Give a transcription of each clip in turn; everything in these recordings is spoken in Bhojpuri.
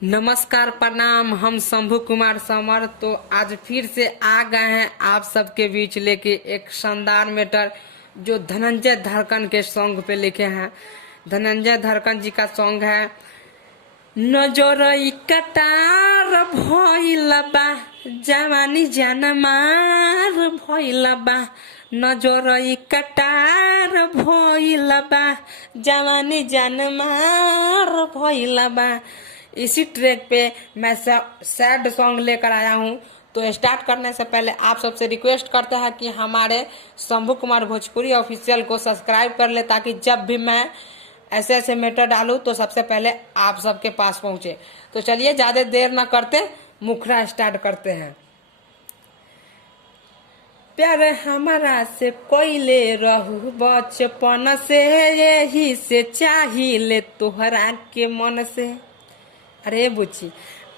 नमस्कार प्रणाम। हम शंभू कुमार समर तो आज फिर से आ गए हैं आप सबके बीच लेके एक शानदार मैटर जो धनंजय धड़कन के सॉन्ग पे लिखे हैं। धनंजय धड़कन जी का सॉन्ग है नजरई कटार भइला बा जवानी जानमार भइला बा नजरई कटार भइला बा जवानी जानमार भइला बा। इसी ट्रैक पे मैं सैड सॉन्ग लेकर आया हूँ। तो स्टार्ट करने से पहले आप सबसे रिक्वेस्ट करते हैं कि हमारे शंभू कुमार भोजपुरी ऑफिशियल को सब्सक्राइब कर ले ताकि जब भी मैं ऐसे ऐसे मैटर डालूं तो सबसे पहले आप सबके पास पहुंचे। तो चलिए ज्यादा देर ना करते मुखरा स्टार्ट करते हैं। प्यार हमारा से कोइले रहू बचपन से यही से चाहिए तोहरा के मन से। अरे बुच्ची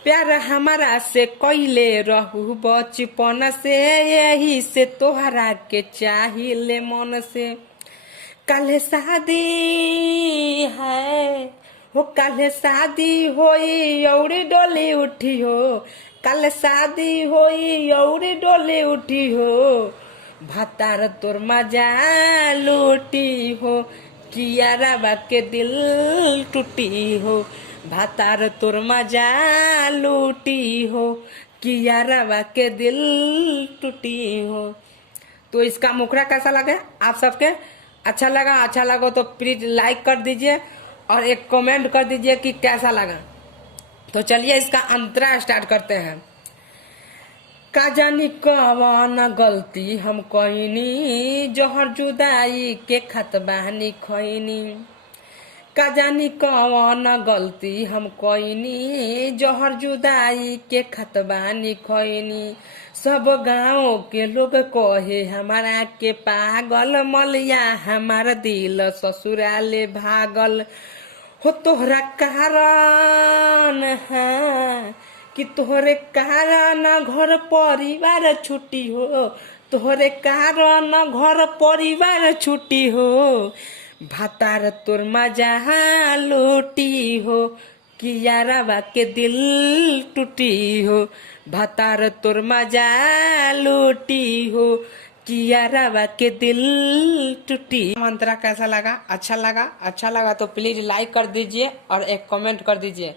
प्यार हमारा से कोइले रहू बचपन से यही से तोहरा के चाहिए मन से। कल शादी है हो कल शादी होई औरी डोली उठी हो कल शादी होई औरी डोली उठी हो भतार तोर मजा लूटी हो किया रबा के दिल टूटी हो भतार तोर मजा लूटी हो किया रबा के दिल टूटी हो। तो इसका मुखड़ा कैसा लगे आप सबके? अच्छा लगा तो प्लीज लाइक कर दीजिए और एक कमेंट कर दीजिए कि कैसा लगा। तो चलिए इसका अंतरा स्टार्ट करते हैं। का जानी कौन गलती हम कईनी जोहर जुदाई के खतबानी खैनी। का जानी कौन गलती हम कईनी जोहर जुदाई के खतबानी खैनी। सब गाँव के लोग कहे हमारा के पागल मलिया हमारा दिल ससुराले भागल हो तोहरा कारण है कि तोहरे कारण घर परिवार छुट्टी हो तोहरे कारण घर परिवार छुट्टी हो भतार तोर मजा लूटी हो किया रबा के दिल टूटी हो भतार तोर मजा लूटी हो किया रबा के दिल टूटी। मंत्रा कैसा लगा? अच्छा लगा तो प्लीज लाइक कर दीजिए और एक कमेंट कर दीजिए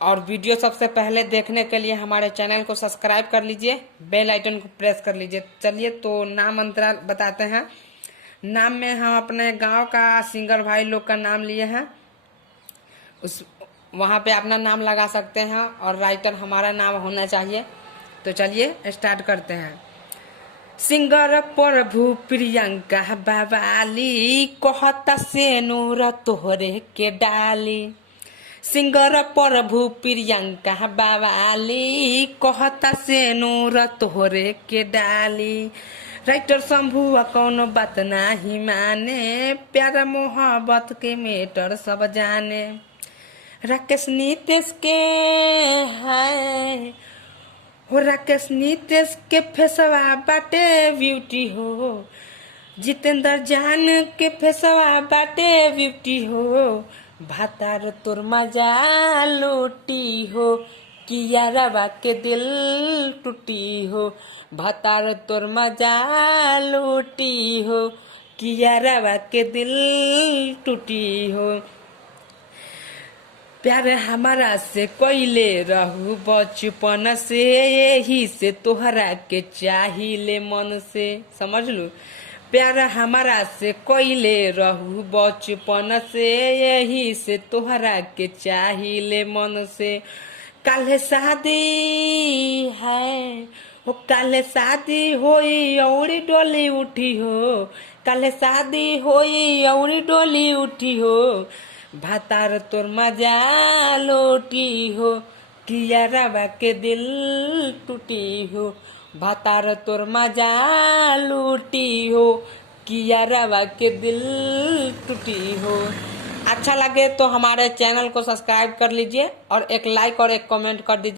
और वीडियो सबसे पहले देखने के लिए हमारे चैनल को सब्सक्राइब कर लीजिए, बेल आइकन को प्रेस कर लीजिए। चलिए तो नाम अंतरा बताते हैं। नाम में हम अपने गांव का सिंगर भाई लोग का नाम लिए हैं, उस वहाँ पे अपना नाम लगा सकते हैं और राइटर हमारा नाम होना चाहिए। तो चलिए स्टार्ट करते हैं। सिंगर प्रभु प्रियंका बाबाली कहता से नूर तोहरे के डाली। सिंगर प्रभु प्रियंका बाबाली कहता से नूर तोहरे के डाली। राइटर शंभू कौनो बात नाही माने प्यारा मोहब्बत के मेटर सब जाने। राकेश नीतीश के है हो राकेश नीतीश के फेसवा बाटे ब्यूटी हो जितेंद्र जान के फेसवा बाटे ब्यूटी हो भतार तोर मजा लूटी हो किया रबा के दिल टूटी हो भतार तोर मजा लूटी हो किया रबा के दिल टूटी हो। प्यार हमारा से कोइले रहू बचपन से यही से तोहरा के चाहिए मन से। समझ लो प्यार हमारा से कोइले रहू बचपन से यही से तोहरा के चाहिए मन से। कल शादी है हो कल शादी होई औरी डोली उठी हो कल शादी होई औरी डोली उठी हो भतार तोर मजा लूटी हो किया रबा के दिल टूटी हो भतार तोर मजा लूटी हो किया रबा के दिल टूटी हो। अच्छा लगे तो हमारे चैनल को सब्सक्राइब कर लीजिए और एक लाइक और एक कमेंट कर दीजिए।